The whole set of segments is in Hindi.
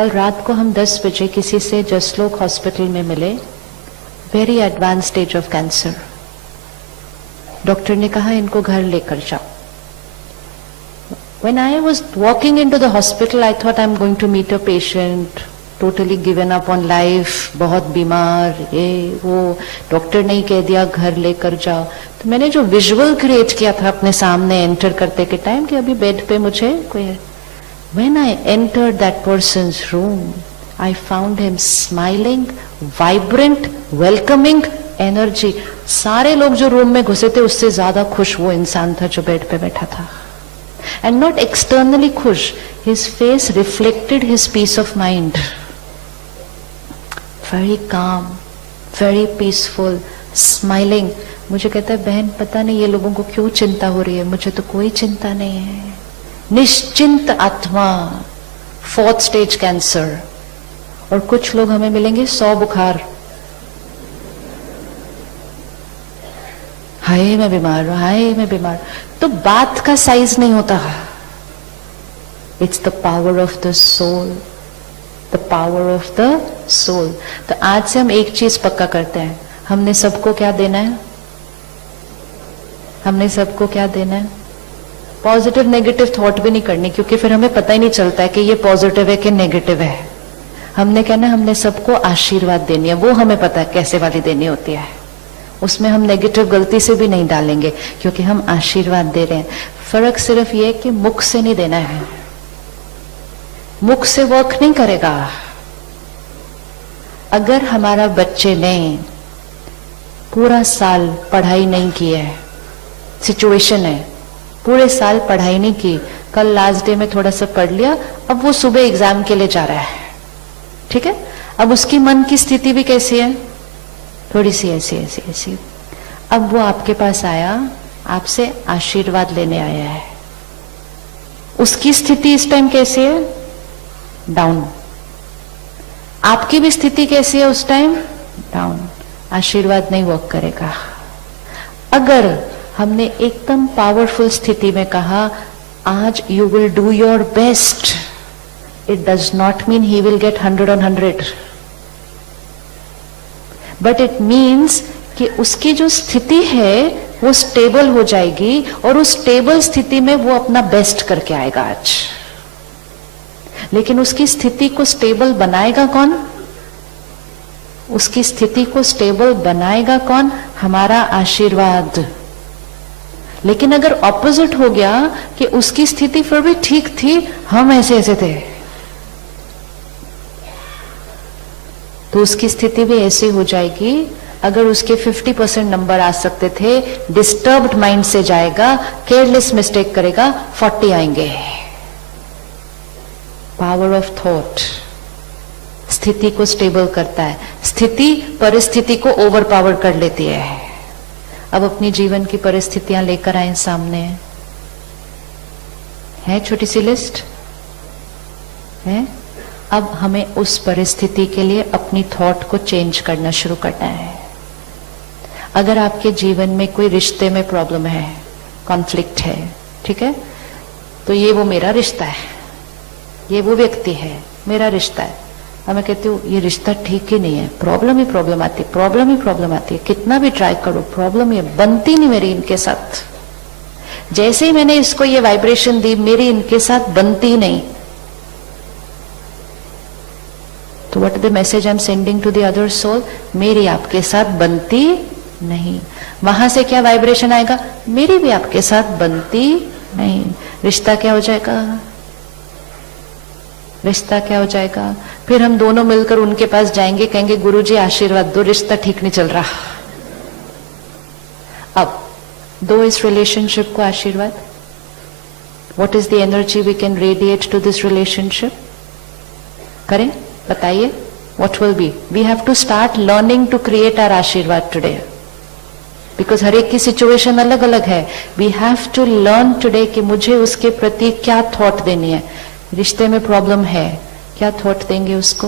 कल रात को हम 10 बजे किसी से जसलोक हॉस्पिटल में मिले, very advance stage of cancer. Doctor ने कहा इनको घर लेकर जाओ। When I was walking into the hospital, I thought I'm going to meet a patient, totally given up on life, बहुत बीमार, ये वो, डॉक्टर ने ही कह दिया घर लेकर जाओ। तो मैंने जो विजुअल क्रिएट किया था अपने सामने एंटर करते के टाइम कि अभी बेड पे मुझे कोई है। When I entered that person's room, I found him smiling, vibrant, welcoming, energy. सारे लोग जो रूम में घुसे थे उससे ज्यादा खुश वो इंसान था जो बेड पे बैठा था। And not externally खुश, his face reflected his peace of mind. Very calm, very peaceful, smiling. मुझे कहता है बहन पता नहीं ये लोगों को क्यों चिंता हो रही है, मुझे तो कोई चिंता नहीं है। निश्चिंत आत्मा, 4th स्टेज कैंसर। और कुछ लोग हमें मिलेंगे 100 बुखार, हाय मैं बीमार हूं, हाय मैं बीमार। तो बात का साइज नहीं होता, it's the power of the soul, the power of the soul. तो आज से हम एक चीज पक्का करते हैं, हमने सबको क्या देना है? हमने सबको क्या देना है? पॉजिटिव नेगेटिव थॉट भी नहीं करनी, क्योंकि फिर हमें पता ही नहीं चलता है कि ये पॉजिटिव है कि नेगेटिव है। हमने कहना हमने सबको आशीर्वाद देनी है, वो हमें पता है कैसे वाली देनी होती है। उसमें हम नेगेटिव गलती से भी नहीं डालेंगे, क्योंकि हम आशीर्वाद दे रहे हैं। फर्क सिर्फ ये कि मुख से नहीं देना है, मुख से वर्क नहीं करेगा। अगर हमारा बच्चे ने पूरा साल पढ़ाई नहीं की है, सिचुएशन है पूरे साल पढ़ाई नहीं की, कल लास्ट डे में थोड़ा सा पढ़ लिया, अब वो सुबह एग्जाम के लिए जा रहा है, ठीक है। अब उसकी मन की स्थिति भी कैसी है? थोड़ी सी ऐसी ऐसी ऐसी। अब वो आपके पास आया, आपसे आशीर्वाद लेने आया है, उसकी स्थिति इस टाइम कैसी है? डाउन। आपकी भी स्थिति कैसी है उस टाइम? डाउन। आशीर्वाद नहीं वर्क करेगा। अगर हमने एकदम पावरफुल स्थिति में कहा आज you will do your best, it does not mean he will get 100 on 100, but it means कि उसकी जो स्थिति है वो स्टेबल हो जाएगी, और उस स्टेबल स्थिति में वो अपना बेस्ट करके आएगा आज। लेकिन उसकी स्थिति को स्टेबल बनाएगा कौन? उसकी स्थिति को स्टेबल बनाएगा कौन? हमारा आशीर्वाद। लेकिन अगर ऑपोजिट हो गया कि उसकी स्थिति फिर भी ठीक थी, हम ऐसे ऐसे थे, तो उसकी स्थिति भी ऐसी हो जाएगी। अगर उसके 50% नंबर आ सकते थे, डिस्टर्ब्ड माइंड से जाएगा, केयरलेस मिस्टेक करेगा, 40 आएंगे। पावर ऑफ थॉट स्थिति को स्टेबल करता है, स्थिति परिस्थिति को ओवर पावर कर लेती है। अब अपनी जीवन की परिस्थितियां लेकर आए सामने, है छोटी सी लिस्ट है। अब हमें उस परिस्थिति के लिए अपनी थॉट को चेंज करना शुरू करना है। अगर आपके जीवन में कोई रिश्ते में प्रॉब्लम है, कॉन्फ्लिक्ट है, ठीक है, तो ये वो मेरा रिश्ता है, ये वो व्यक्ति है, मेरा रिश्ता है। अब मैं कहती हूँ ये रिश्ता ठीक ही नहीं है, प्रॉब्लम ही प्रॉब्लम आती है, प्रॉब्लम ही प्रॉब्लम आती है, कितना भी ट्राई करो प्रॉब्लम ही बनती नहीं मेरी इनके साथ। जैसे ही मैंने इसको ये वाइब्रेशन दी, मेरी इनके साथ बनती नहीं। तो what the message I am sending to the other soul? मेरी आपके साथ बनती नहीं। वहां से क्या वाइब्रेशन आएगा? मेरी भी आपके साथ बनती नहीं। रिश्ता क्या हो जाएगा? रिश्ता क्या हो जाएगा? फिर हम दोनों मिलकर उनके पास जाएंगे, कहेंगे गुरुजी आशीर्वाद दो, रिश्ता ठीक नहीं चल रहा। अब दो इस रिलेशनशिप को आशीर्वाद। What is the energy we can radiate to this relationship? करें, बताइए what will be? We have to start learning to create our आशीर्वाद टुडे, बिकॉज हर एक की सिचुएशन अलग अलग है। We have to learn today कि मुझे उसके प्रति क्या थॉट देनी है। रिश्ते में प्रॉब्लम है, क्या थॉट देंगे उसको?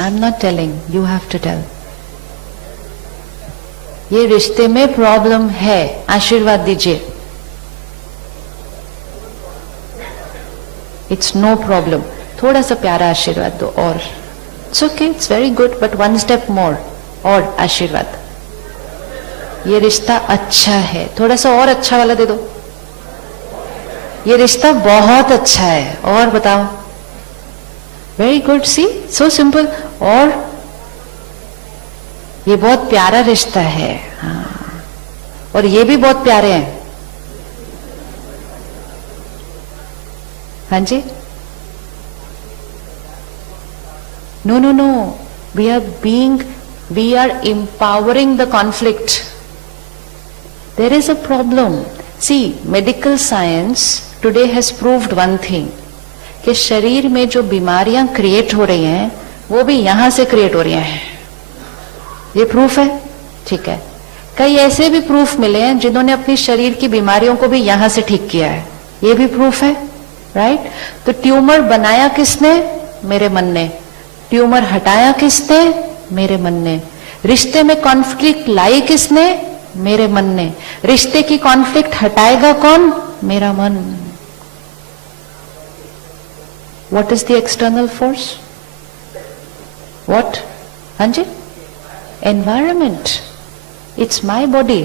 I am not telling, you have to tell. ये रिश्ते में प्रॉब्लम है, आशीर्वाद दीजिए। इट्स नो प्रॉब्लम, थोड़ा सा प्यारा आशीर्वाद दो और, it's okay, it's very good, but one step more, और आशीर्वाद, ये रिश्ता अच्छा है, थोड़ा सा और अच्छा वाला दे दो, ये रिश्ता बहुत अच्छा है, और बताओ, वेरी गुड, सी सो सिंपल, और ये बहुत प्यारा रिश्ता है, हाँ, और ये भी बहुत प्यारे हैं, हाँ जी, no no no, we are empowering the conflict. There is a problem. See, medical science today has proved one thing, कि शरीर में जो बीमारियां क्रिएट हो रही हैं वो भी यहां से क्रिएट हो रही हैं, ये प्रूफ है, ठीक है। कई ऐसे भी प्रूफ मिले हैं जिन्होंने अपनी शरीर की बीमारियों को भी यहां से ठीक किया है, ये भी प्रूफ है, राइट। तो ट्यूमर बनाया किसने? मेरे मन ने। ट्यूमर हटाया किसने? मेरे मन ने। रिश्ते में कॉन्फ्लिक्ट लाई किसने? मेरे मन ने। रिश्ते की कॉन्फ्लिक्ट हटाएगा कौन? मेरा मन। What is the external force? What? हाँ जी? Environment. It's my body,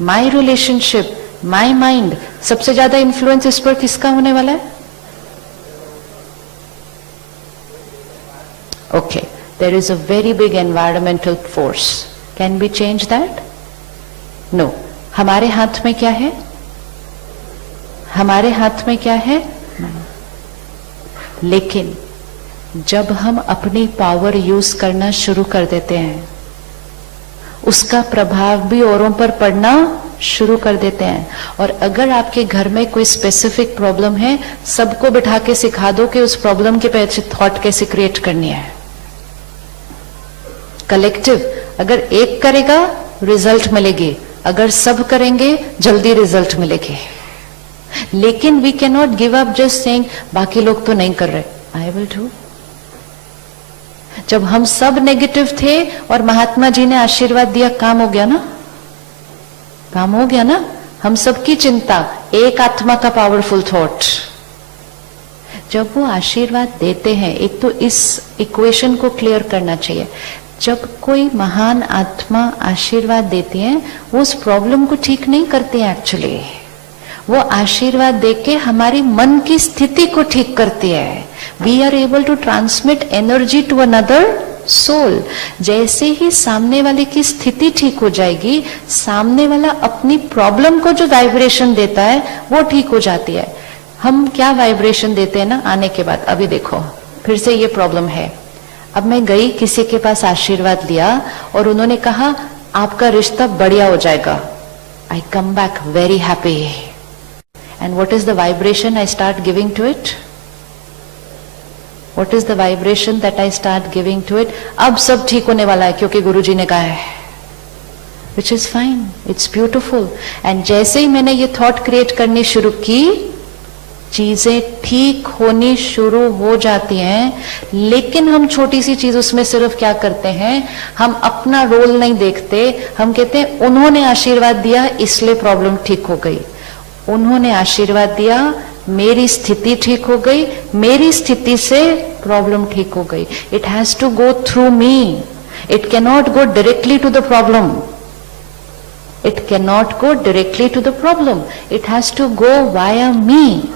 my relationship, my mind. सबसे ज्यादा इन्फ्लुएंस इस पर किसका होने वाला है? Okay, there is a very big environmental force. Can we change that? No. हमारे हाथ में क्या है? हमारे हाथ में क्या है? लेकिन जब हम अपनी पावर यूज करना शुरू कर देते हैं, उसका प्रभाव भी औरों पर पड़ना शुरू कर देते हैं। और अगर आपके घर में कोई स्पेसिफिक प्रॉब्लम है, सबको बिठा के सिखा दो कि उस प्रॉब्लम के पीछे थॉट कैसे क्रिएट करनी है। कलेक्टिव, अगर एक करेगा रिजल्ट मिलेगी, अगर सब करेंगे जल्दी रिजल्ट मिलेगी। लेकिन we can not give up just saying बाकी लोग तो नहीं कर रहे, आई विल डू। जब हम सब नेगेटिव थे और महात्मा जी ने आशीर्वाद दिया, काम हो गया ना, काम हो गया ना। हम सबकी चिंता, एक आत्मा का पावरफुल थॉट। जब वो आशीर्वाद देते हैं, एक तो इस इक्वेशन को क्लियर करना चाहिए, जब कोई महान आत्मा आशीर्वाद देती है, वो उस प्रॉब्लम को ठीक नहीं करती है एक्चुअली, वो आशीर्वाद देके हमारी मन की स्थिति को ठीक करती है। We are able to transmit energy to another soul. जैसे ही सामने वाले की स्थिति ठीक हो जाएगी, सामने वाला अपनी प्रॉब्लम को जो वाइब्रेशन देता है वो ठीक हो जाती है। हम क्या वाइब्रेशन देते हैं ना आने के बाद, अभी देखो फिर से ये प्रॉब्लम है। अब मैं गई, किसी के पास आशीर्वाद लिया और उन्होंने कहा आपका रिश्ता बढ़िया हो जाएगा। I come back very happy. And what is the vibration I start giving to it? What is the vibration that I start giving to it? अब सब ठीक होने वाला है क्योंकि गुरुजी ने कहा है, which is fine, it's beautiful. And जैसे ही मैंने ये thought create करनी शुरू की, चीजें ठीक होनी शुरू हो जाती हैं। लेकिन हम छोटी सी चीज उसमें सिर्फ क्या करते हैं, हम अपना रोल नहीं देखते। हम कहते हैं उन्होंने आशीर्वाद दिया इसलिए प्रॉब्लम ठीक हो गई, उन्होंने आशीर्वाद दिया मेरी स्थिति ठीक हो गई, मेरी स्थिति से प्रॉब्लम ठीक हो गई। It has to go through me, it can not go directly to the problem, it can not go directly to the problem, it has to go via me.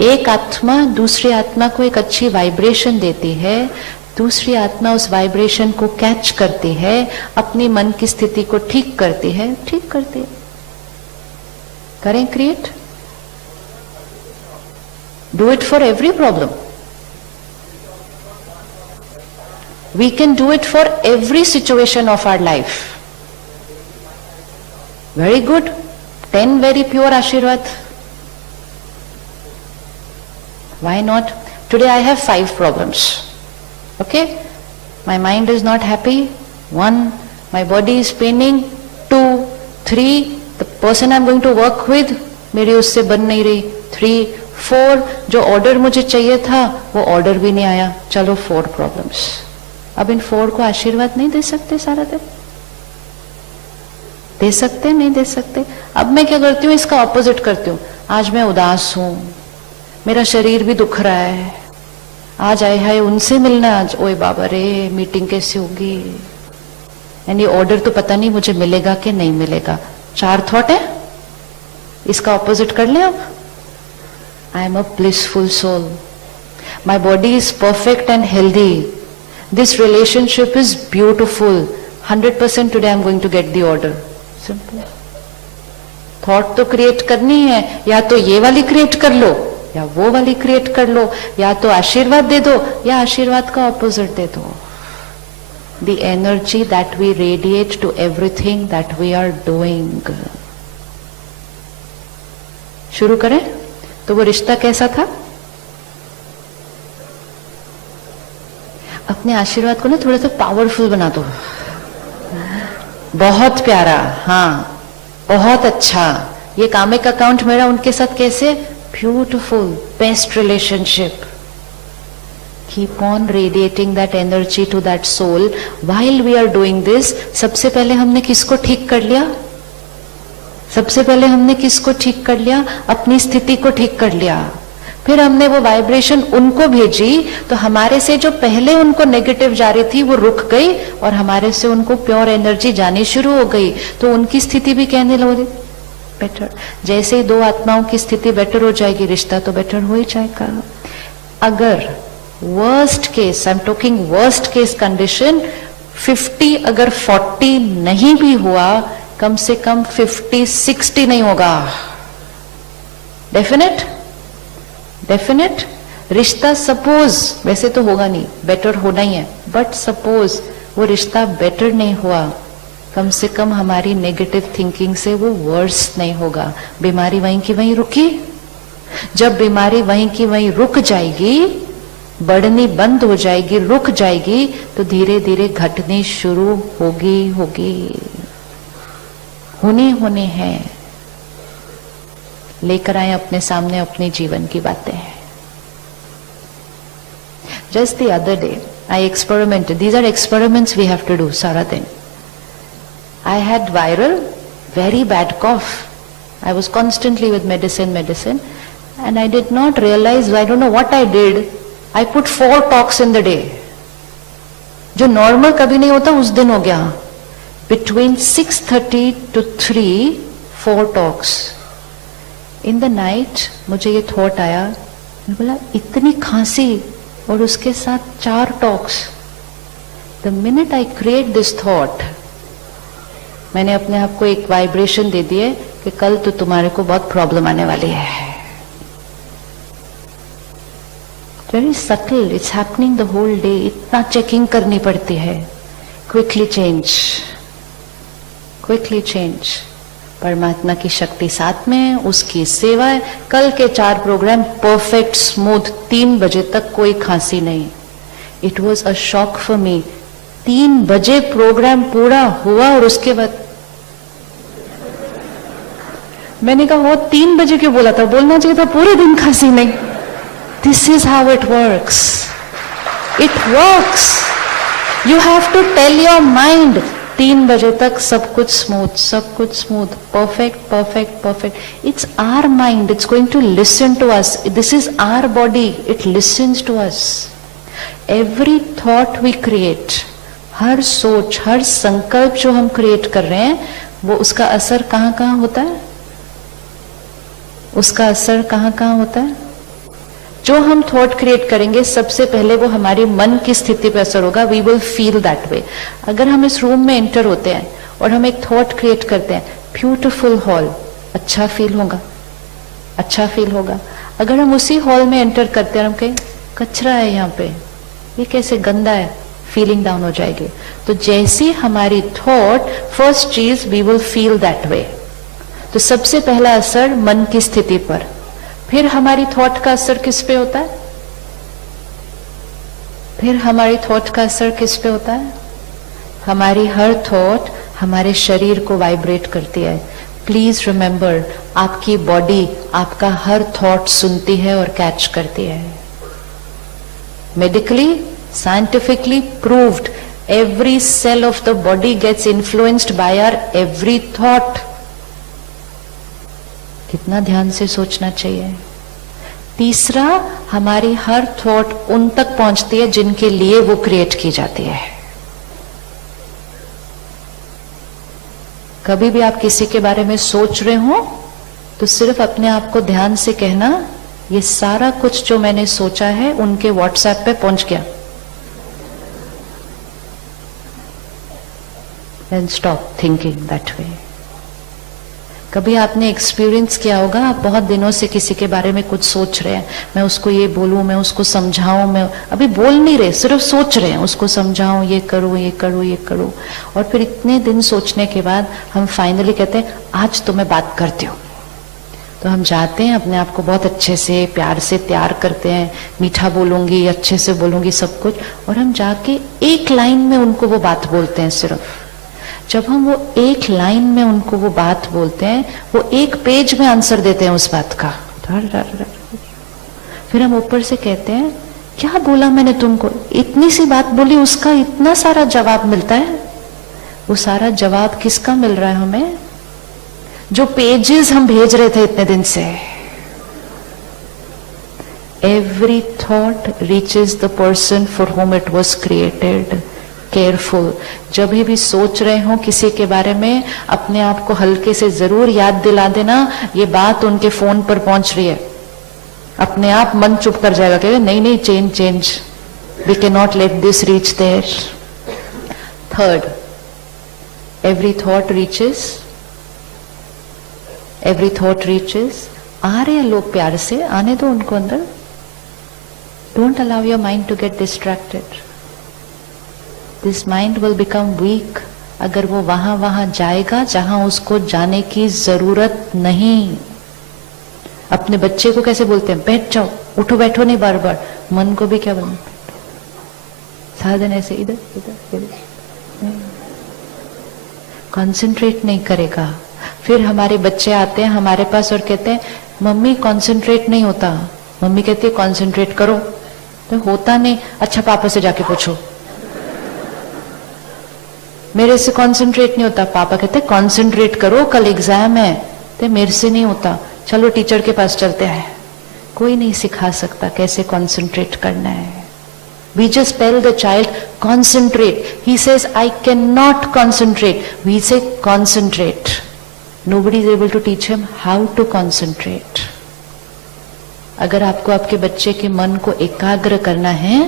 एक आत्मा दूसरी आत्मा को एक अच्छी वाइब्रेशन देती है, दूसरी आत्मा उस वाइब्रेशन को कैच करती है, अपनी मन की स्थिति को ठीक करती है, ठीक करती है। करें create, do it for every problem, we can do it for every situation of our life. Very good, 10 very pure आशीर्वाद, why not? Today I have 5 problems. Okay, my mind is not happy. 1, my body is paining. 2, 3, the person I'm going to work with मेरी उससे बन नहीं रही. 3, 4, जो ऑर्डर मुझे चाहिए था वो ऑर्डर भी नहीं आया. चलो 4 प्रॉब्लम्स. अब इन 4 को आशीर्वाद नहीं दे सकते सारा दिन? दे सकते नहीं दे सकते? अब मैं क्या करती हूँ, इसका ऑपोजिट करती हूँ. आज मैं उदास हूं, मेरा शरीर भी दुख रहा है, आज आए हाय उनसे मिलना, आज ओए बाबा रे मीटिंग कैसे होगी, यानी ऑर्डर तो पता नहीं मुझे मिलेगा कि नहीं मिलेगा। 4 थॉट है, इसका ऑपोजिट कर लें आप। I am a blissful soul, my body is perfect and healthy, this relationship is beautiful, 100% today I am going to get the order. Simple. Thought तो क्रिएट करनी है, या तो ये वाली क्रिएट कर लो या वो वाली क्रिएट कर लो, या तो आशीर्वाद दे दो या आशीर्वाद का ऑपोजिट दे दो। The energy that we radiate to everything that we are doing. शुरू करें? तो वो रिश्ता कैसा था? अपने आशीर्वाद को ना थोड़ा सा पावरफुल बना दो। बहुत प्यारा, हाँ बहुत अच्छा, ये कामिक अकाउंट मेरा उनके साथ कैसे beautiful, best relationship. Keep on radiating that energy to that soul while we are doing this. सबसे पहले हमने किसको ठीक कर लिया? सबसे पहले हमने किसको ठीक कर लिया? अपनी स्थिति को ठीक कर लिया। फिर हमने वो वाइब्रेशन उनको भेजी, तो हमारे से जो पहले उनको नेगेटिव जा रही थी वो रुक गई और हमारे से उनको प्योर एनर्जी जानी शुरू हो गई, तो उनकी स्थिति भी कहने लगी बेटर। जैसे ही 2 आत्माओं की स्थिति बेटर हो जाएगी, रिश्ता तो बेटर हो ही जाएगा। अगर worst case, I am talking worst case condition, 50 अगर 40 नहीं भी हुआ, कम से कम 50-60 नहीं होगा। डेफिनेट डेफिनेट रिश्ता सपोज, वैसे तो होगा नहीं, बेटर होना ही है, बट सपोज वो रिश्ता बेटर नहीं हुआ, कम से कम हमारी नेगेटिव थिंकिंग से वो वर्स नहीं होगा। बीमारी वहीं की वहीं रुकी। जब बीमारी वहीं की वहीं रुक जाएगी, बढ़नी बंद हो जाएगी, रुक जाएगी, तो धीरे धीरे घटनी शुरू होगी। होने हैं। लेकर आए अपने सामने अपने जीवन की बातें। Just the other day, I experimented. These are experiments we have to do, सारा दिन. I had viral, very bad cough. I was constantly with medicine, and I did not realize, I don't know what I did. I put 4 talks in the day. जो नॉर्मल कभी नहीं होता, उस दिन हो गया. Between 6:30 to 3, 4 talks. In the night, मुझे ये थॉट आया, मैं बोला इतनी खांसी और उसके साथ 4 talks. The minute I create this thought, मैंने अपने आप को एक वाइब्रेशन दे दिए कि कल तो तुम्हारे को बहुत प्रॉब्लम आने वाली है। Very subtle, it's happening the whole day. इतना चेकिंग करनी पड़ती है। Quickly change. परमात्मा की शक्ति साथ में, उसकी सेवा है। कल के 4 प्रोग्राम परफेक्ट स्मूथ, 3 बजे तक कोई खांसी नहीं। It was a shock for me. 3 बजे प्रोग्राम पूरा हुआ और उसके बाद मैंने कहा वो 3 बजे क्यों बोला था, बोलना चाहिए था पूरे दिन खांसी नहीं। This is how it works. You have to tell your mind 3 बजे तक सब कुछ smooth, perfect. It's our mind, it's going to listen to us. This is our body, it listens to us. Every thought we create, हर सोच, हर संकल्प जो हम क्रिएट कर रहे हैं, वो उसका असर कहाँ होता है? उसका असर कहाँ होता है? जो हम थॉट क्रिएट करेंगे, सबसे पहले वो हमारी मन की स्थिति पे असर होगा। We will feel that way. अगर हम इस रूम में एंटर होते हैं और हम एक थॉट क्रिएट करते हैं, ब्यूटीफुल हॉल, अच्छा फील होगा। अगर हम उसी हॉल में एंटर करते हैं और हम कहें कचरा है यहाँ पे, ये कैसे गंदा है, फीलिंग डाउन हो जाएगी। तो जैसी हमारी थॉट, फर्स्ट चीज we will feel that way. तो सबसे पहला असर मन की स्थिति पर। फिर हमारी थॉट का असर किस पे होता है? हमारी हर थॉट हमारे शरीर को वाइब्रेट करती है। प्लीज रिमेंबर, आपकी बॉडी आपका हर थॉट सुनती है और कैच करती है। Medically, scientifically proved, every cell of the body gets influenced by our every thought. कितना ध्यान से सोचना चाहिए। तीसरा, हमारी हर थॉट उन तक पहुंचती है जिनके लिए वो क्रिएट की जाती है। कभी भी आप किसी के बारे में सोच रहे हो तो सिर्फ अपने आप को ध्यान से कहना, ये सारा कुछ जो मैंने सोचा है उनके व्हाट्सएप पे पहुंच गया। And stop thinking that way. कभी आपने एक्सपीरियंस किया होगा, आप बहुत दिनों से किसी के बारे में कुछ सोच रहे हैं, मैं उसको ये बोलूं, मैं उसको समझाऊं, मैं अभी बोल नहीं रहे, सिर्फ सोच रहे हैं, उसको समझाऊं, ये करूं, ये करूं, ये करूं, और फिर इतने दिन सोचने के बाद हम फाइनली कहते हैं आज तो मैं बात करती हूं। तो हम जाते हैं, अपने आप को बहुत अच्छे से प्यार से तैयार करते हैं, मीठा बोलूंगी, अच्छे से बोलूंगी, सब कुछ, और हम जाके एक लाइन में उनको वो बात बोलते हैं। सिर्फ जब हम वो एक लाइन में उनको वो बात बोलते हैं, वो एक पेज में आंसर देते हैं उस बात का। फिर हम ऊपर से कहते हैं क्या बोला मैंने तुमको, इतनी सी बात बोली, उसका इतना सारा जवाब मिलता है। वो सारा जवाब किसका मिल रहा है हमें? जो पेजेस हम भेज रहे थे इतने दिन से। Every thought reaches the person for whom it was created. Careful. जब भी सोच रहे हो किसी के बारे में, अपने आप को हल्के से जरूर याद दिला देना, ये बात उनके फोन पर पहुंच रही है। अपने आप मन चुप कर जाएगा, कहेगा नहीं नहीं, change, we can not let this reach there. Third, every thought reaches. आ रहे हैं लोग प्यार से, आने दो उनको अंदर। Don't allow your mind to get distracted. This mind will become weak अगर वो वहां जाएगा जहां उसको जाने की जरूरत नहीं। अपने बच्चे को कैसे बोलते हैं, बैठ जाओ, उठो बैठो नहीं बार बार। मन को भी क्या बोलना, सारा दिन ऐसे इधर इधर इधर, कंसंट्रेट नहीं करेगा। फिर हमारे बच्चे आते हैं हमारे पास और कहते हैं मम्मी कंसंट्रेट नहीं होता। मम्मी कहती है कंसंट्रेट करो, तो होता नहीं। अच्छा पापा से जाके पूछो, मेरे से कंसंट्रेट नहीं होता। पापा कहते कंसंट्रेट करो, कल एग्जाम है। तो मेरे से नहीं होता, चलो टीचर के पास चलते हैं। कोई नहीं सिखा सकता कैसे कंसंट्रेट करना है। We just tell the child concentrate. He says I cannot concentrate. We say concentrate. Nobody is able to teach him how to concentrate. अगर आपको आपके बच्चे के मन को एकाग्र करना है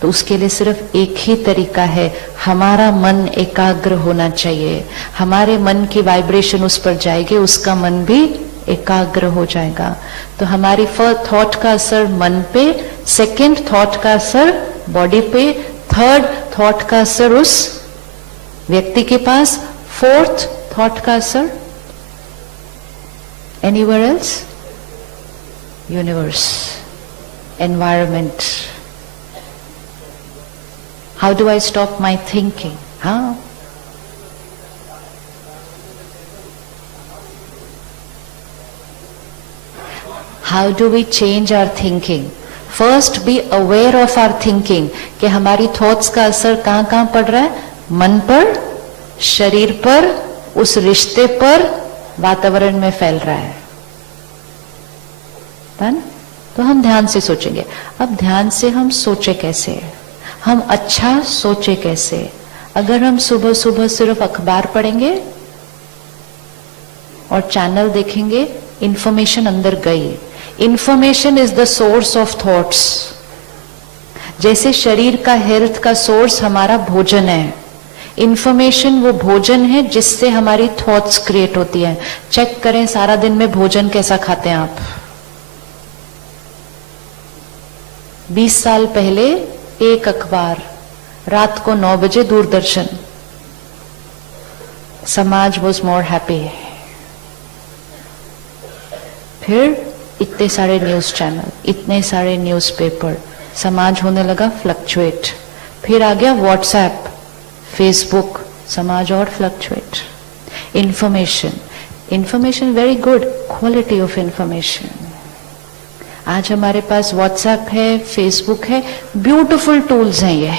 तो उसके लिए सिर्फ एक ही तरीका है, हमारा मन एकाग्र होना चाहिए। हमारे मन की वाइब्रेशन उस पर जाएगी, उसका मन भी एकाग्र हो जाएगा। तो हमारी फर्स्ट थॉट का असर मन पे, सेकंड थॉट का असर बॉडी पे, थर्ड थॉट का असर उस व्यक्ति के पास, फोर्थ थॉट का असर anywhere else, universe, environment. How do I stop my thinking? How? How do we change our thinking? First, be aware of our thinking. कि हमारी थॉट्स का असर कहाँ कहाँ पड़ रहा है? मन पर, शरीर पर, उस रिश्ते पर, वातावरण में फैल रहा है। तो हम ध्यान से सोचेंगे। अब ध्यान से हम सोचे कैसे, हम अच्छा सोचे कैसे? अगर हम सुबह सुबह सिर्फ अखबार पढ़ेंगे और चैनल देखेंगे, इंफॉर्मेशन अंदर गई। Information is the source of thoughts. जैसे शरीर का हेल्थ का सोर्स हमारा भोजन है, इंफॉर्मेशन वो भोजन है जिससे हमारी थॉट्स क्रिएट होती है। चेक करें सारा दिन में भोजन कैसा खाते हैं आप। 20 साल पहले एक अखबार, रात को 9 बजे दूरदर्शन, समाज वॉज मोर हैप्पी। फिर इतने सारे न्यूज चैनल, इतने सारे न्यूज़पेपर, समाज होने लगा फ्लक्चुएट। फिर आ गया व्हाट्सएप, फेसबुक, समाज और fluctuate. Information very good, quality of information. आज हमारे पास व्हाट्सएप है, फेसबुक है, ब्यूटीफुल टूल्स हैं ये।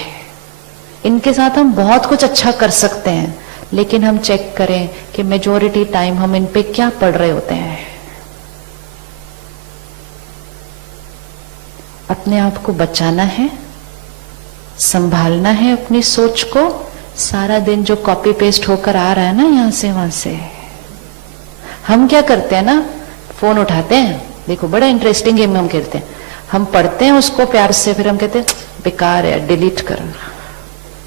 इनके साथ हम बहुत कुछ अच्छा कर सकते हैं, लेकिन हम चेक करें कि मेजॉरिटी टाइम हम इन पे क्या पढ़ रहे होते हैं। अपने आप को बचाना है, संभालना है अपनी सोच को। सारा दिन जो कॉपी पेस्ट होकर आ रहा है ना यहां से वहां से, हम क्या करते हैं ना, फोन उठाते हैं, देखो बड़ा इंटरेस्टिंग गेम हम खेलते हैं, हम पढ़ते हैं उसको प्यार से, फिर हम कहते हैं बेकार है, डिलीट कर।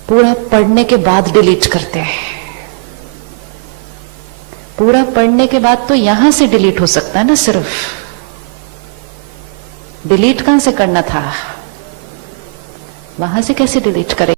पूरा पढ़ने के बाद डिलीट करते हैं। पूरा पढ़ने के बाद तो यहां से डिलीट हो सकता है ना, सिर्फ डिलीट कहां से करना था, वहां से कैसे डिलीट करें।